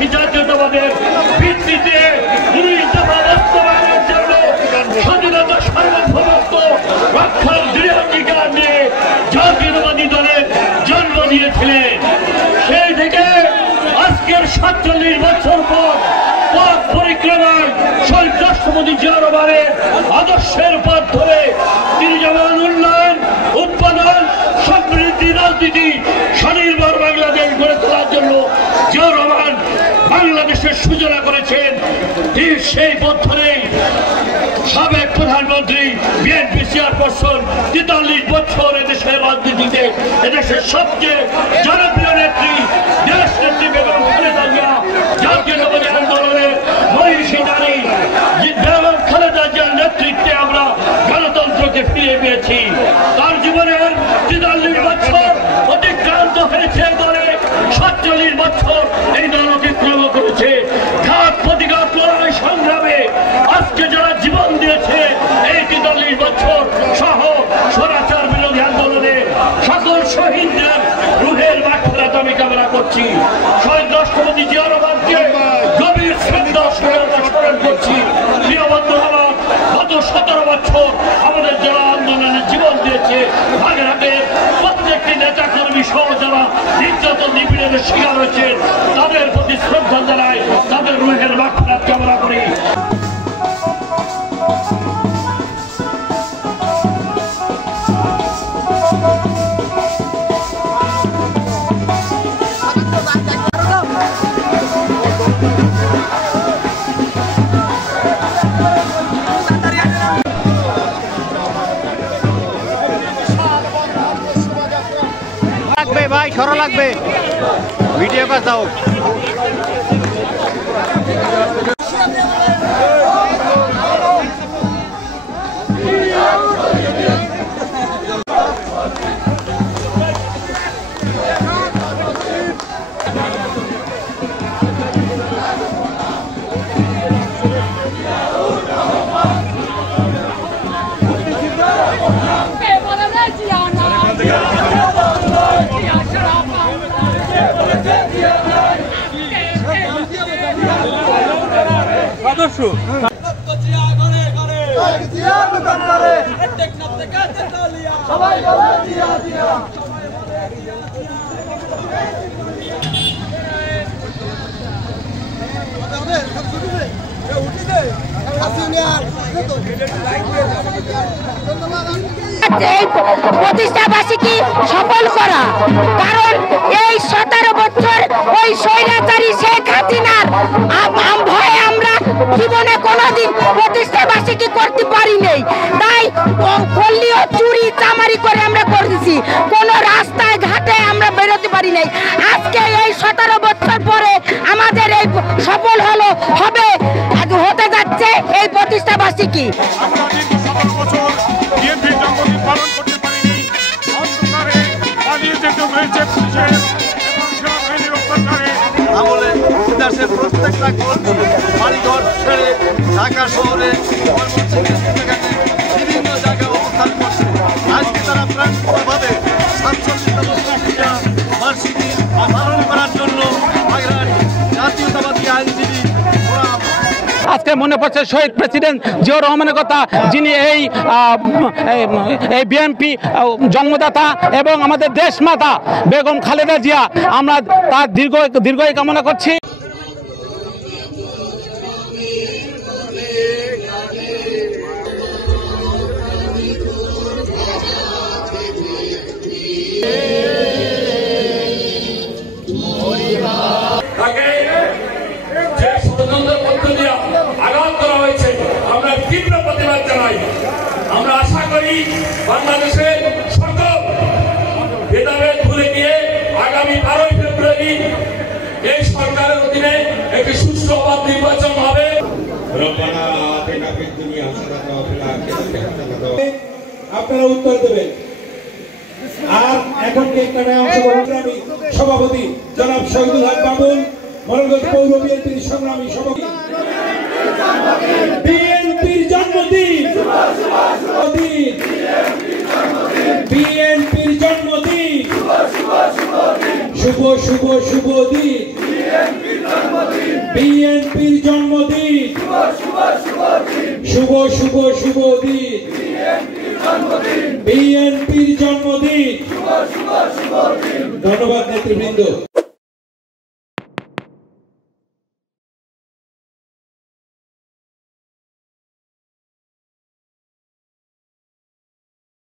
বাংলাদেশি জাতীয়তাবাদের ভিত্তিতে 19 দফা বাস্তবায়নের জন্য স্বাধীনতা সার্বভৌমত্ব রক্ষার দৃঢ় অঙ্গীকার নিয়ে জাতীয়তাবাদী দলের জন্ম দিয়েছিলেন। সেই থেকে আজকের 47 বছর পর পথ পরিক্রমায় শহীদ রাষ্ট্রপতি জিয়াউর রহমানের আদর্শের পথ ধরে তিনি যেমন উন্নয়ন, উৎপাদন, সমৃদ্ধি, রাজনীতি, স্বনির্ভর বাংলাদেশ গড়ে তোলার জন্য জিয়াউর রহমান বাংলাদেশের সূচনা করেছেন, ঠিক সেই পথ ধরেই সাবেক প্রধানমন্ত্রী বিএনপি চেয়ারপারসন 43 বছর এদেশের রাজনীতিতে এদেশের সবচেয়ে জনপ্রিয় নেত্রী দেশ নেত্রী বেগম খালেদা জিয়া জাতীয়তাবাদী আন্দোলনের মহিষী নারী বেগম খালেদা জিয়ার নেতৃত্বে আমরা গণতন্ত্রকে ফিরে পেয়েছি। তার জীবনের 43 বছর অতিক্রান্ত হয়েছে দলে, 47 বছর এই দল অতিক্রম করেছে। ঘাত প্রতিঘাত লড়াই সংগ্রামে আজকে যারা জীবন দিয়েছে এই 43 বছর সহ স্বৈরাচার বিরোধী আন্দোলনে সকল শহীদদের রুহের মাগফিরাত আমি কামনা করছি। শহীদ রাষ্ট্রপতি জিয়াউর রহমানকে গভীর শ্রদ্ধা স্মরণ করছি। প্রিয় বন্ধুরা, গত 17 বছর আমাদের যারা আন্দোলনে জীবন দিয়েছে, বাগেরহাটের প্রত্যেকটি নেতা কর্মী সহ যারা নির্যাতন নিপীড়নের শিকার হয়েছে তাদের প্রতি শ্রদ্ধা জানাই, তাদের রুহের মাগফিরাত কামনা করি। ভাই সরো লাগবে ভিডিও কাজ দাও। প্রতিষ্ঠাবার্ষিকী সফল করা, কারণ এই 17 বছর ওই স্বৈরাচারী শেখ হাসিনার ভয়ে আমরা জীবনে কোনোদিন প্রতিষ্ঠাবার্ষিকী করতে পারি নাই। তাই পল্লীয় চুরি চামারি করে আমরা করেছি, কোনো রাস্তায় ঘাটে আমরা বেরোতে পারি নাই। আজকে এই 17 বছর পরে আমাদের এই সফল হবে হতে যাচ্ছে এই প্রতিষ্ঠাবার্ষিকী। দেশের প্রত্যেকটা বাড়িঘর ছেড়ে ঢাকা শহরে বিভিন্ন জায়গায় অবস্থান করছে। আজকে তারা প্রাণভাবে 47তম বার্ষিকী পালন করার জন্য জাতীয়তাবাদী আইনজীবী আজকে মনে পড়ছে শহীদ প্রেসিডেন্ট জিয়াউর রহমানের কথা, যিনি এই বিএনপি জন্মদাতা এবং আমাদের দেশমাতা বেগম খালেদা জিয়া। আমরা তার দীর্ঘায়ু কামনা করছি। আমরা আশা করি বাংলাদেশের সকল ভেদাভেদ ভুলে গিয়ে আগামী 12ই ফেব্রুয়ারি এই সরকারের অধীনে একটি সুষ্ঠু অবাধ নির্বাচন হবে। আপনারা উত্তর দেবেন। আর এখন অংশগ্রহণকারী সভাপতি জনাব শহীদুল হক বাবুল, মরলগঞ্জ পৌর বিএনপির সংগ্রামী সভাপতি। বিএনপির জন্মদিন, বিএনপির জন্মদিন, শুভ শুভ শুভ দিন। বিএনপির জন্মদিন, শুভ শুভ শুভ দিন, বিএনপির জন্মদিন। ধন্যবাদ নেতৃবৃন্দ।